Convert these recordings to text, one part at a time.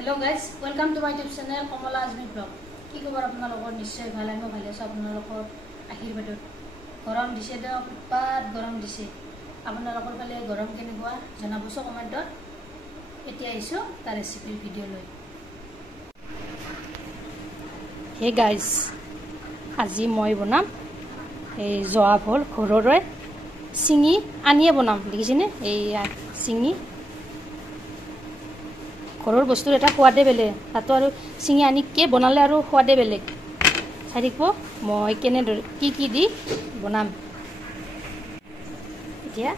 Hello guys, welcome to my YouTube channel Komala Azmi Vlog. কি খবৰ আপোনালোকৰ নিশ্চয় ভাল আমি ভালে আছো আপোনালোকৰ আশীৰ্বাদত গৰম দিছে দে উৎপাত গৰম দিছে আপোনালোকৰ ফালে গৰম কেনেকুৱা জনাবছো কমেন্টত এতিয়া আইছো তাৰ ৰেচিপি ভিডিও লৈ হে গাইস আজি মই বনাম এই জোৱা ভল ঘৰৰে চিঙি আনিয়ে বনাম দেখিছেনে এই চিঙি ঘৰৰ বস্তুৰ এটা সোৱাদে বেলেগ তাতো আৰু চিঙি আনি কে বনালে আৰু সোৱাদে বেলেগ চাই থাকিব মই কেনেদৰে কি দি বনাম এতিয়া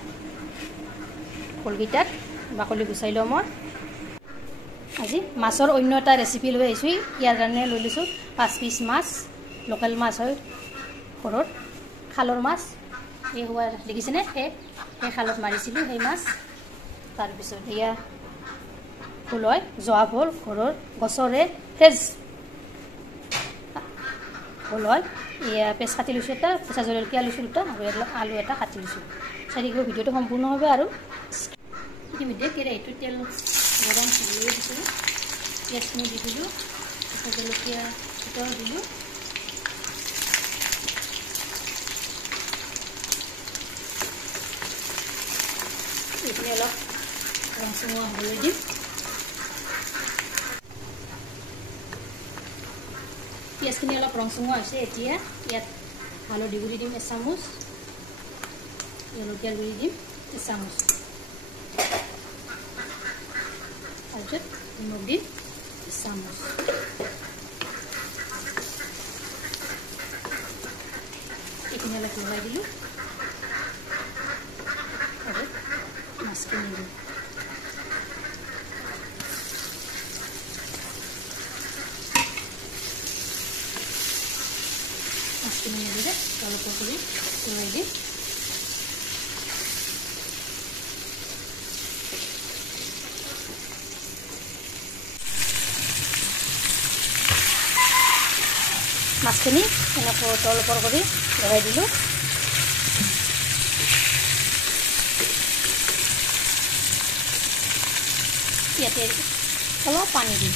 কলগিটাত বাকলি গুচাই লওঁ মই আজি মাছৰ অন্য এটা ৰেচিপি লৈ আহিছো ইয়াৰ কাৰণে লৈ লৈছো 5 পিস মাছ লোকেল মাছ হয় ঘৰৰ খালৰ মাছ এই হোৱা দেখিছেনে এই খালত মাৰিছিলো সেই মাছ তাৰ পিছত এয়া ফুলয় জোৱা ভল ঘৰৰ গছৰে ফ্ৰেজ ফুলয় এয়া পেছ কাটি লৈছো এটা কেঁচা জলকীয়া লৈছো দুটা আৰু আলু এটা কাটি লৈছো চাৰিগো ভিডিওটো সম্পূৰ্ণ হবে আৰু ইতিমধ্যে কেৰাহীটো তেল গৰম কৰি দিছো পিঁয়াজখিনি দি দিলো কেঁচা জলকীয়া দুটা দিলো এইখিনি অলপ ৰংচঙা হ'বলৈ দিম পিঁয়াজখিনি অলপ ৰংচঙা হৈছে এতিয়া ইয়াত হালধি গুড়ি দিম 1 চামুচ জলকীয়া গুড়ি দিম 1 চামুচ তাৰপিছত নিমখ দিম 1 চামুচ এইখিনি অলপ লগাই দিলোঁ আৰু মাছখিনি দিম মাছখিনি দিলে অলপ কৰি লগাই দিম মাছখিনি এনেকৈ অলপ কৰি লগাই দিলোঁ ইয়াতে অলপ পানী দিম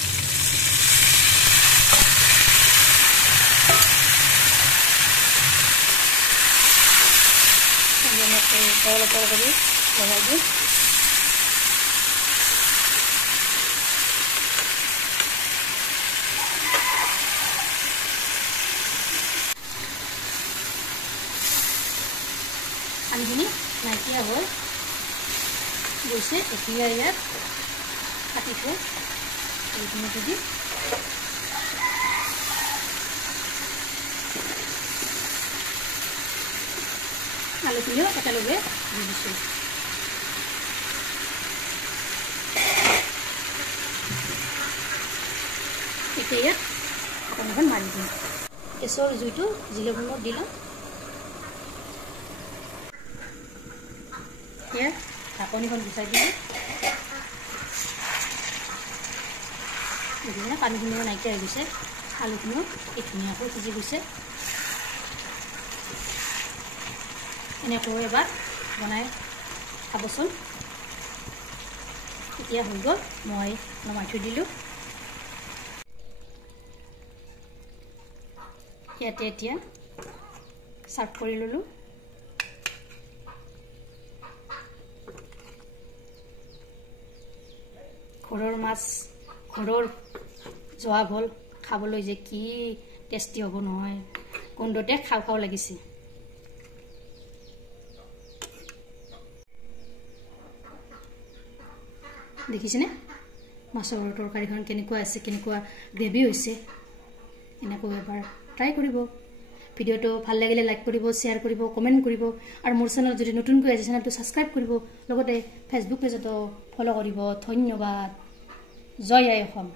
অলপ কৰি লগাই দিম পানীখিনি নাইকিয়া হৈ গৈছে এতিয়া ইয়াত কাটি থৈ এইখিনি দি আলুখিনিও একেলগে দি দিছোঁ এতিয়া ইয়াত অকণমান মাৰি দিম গেছৰ জুইটো জিলেবনত দিলোঁ এতিয়া ঢাকনিখন গুচাই দিলোঁ দেখিছেনে পানীখিনিও নাইকিয়া হৈ গৈছে আলুখিনিও এই ধুনীয়াকৈ সিজি গৈছে এনেকৈ এবাৰ বনাই খাবচোন এতিয়া হৈ গ'ল মই নমাই থৈ দিলোঁ ইয়াতে এতিয়া চাৰ্ভ কৰি ল'লোঁ ঘৰৰ মাছ ঘৰৰ জোৱা ভল খাবলৈ যে কি টেষ্টি হ'ব নহয় গোন্ধতে খাওঁ খাওঁ লাগিছে দেখিছেনে মাছৰ তৰকাৰীখন কেনেকুৱা আছে কেনেকুৱা গ্ৰেভি হৈছে এনেকৈ এবাৰ ট্ৰাই কৰিব ভিডিওটো ভাল লাগিলে লাইক কৰিব শ্বেয়াৰ কৰিব কমেণ্ট কৰিব আৰু মোৰ চেনেল যদি নতুনকৈ আছে চেনেলটো ছাবস্ক্ৰাইব কৰিব লগতে ফেচবুক পেজতো ফলো কৰিব ধন্যবাদ জয় আই অসম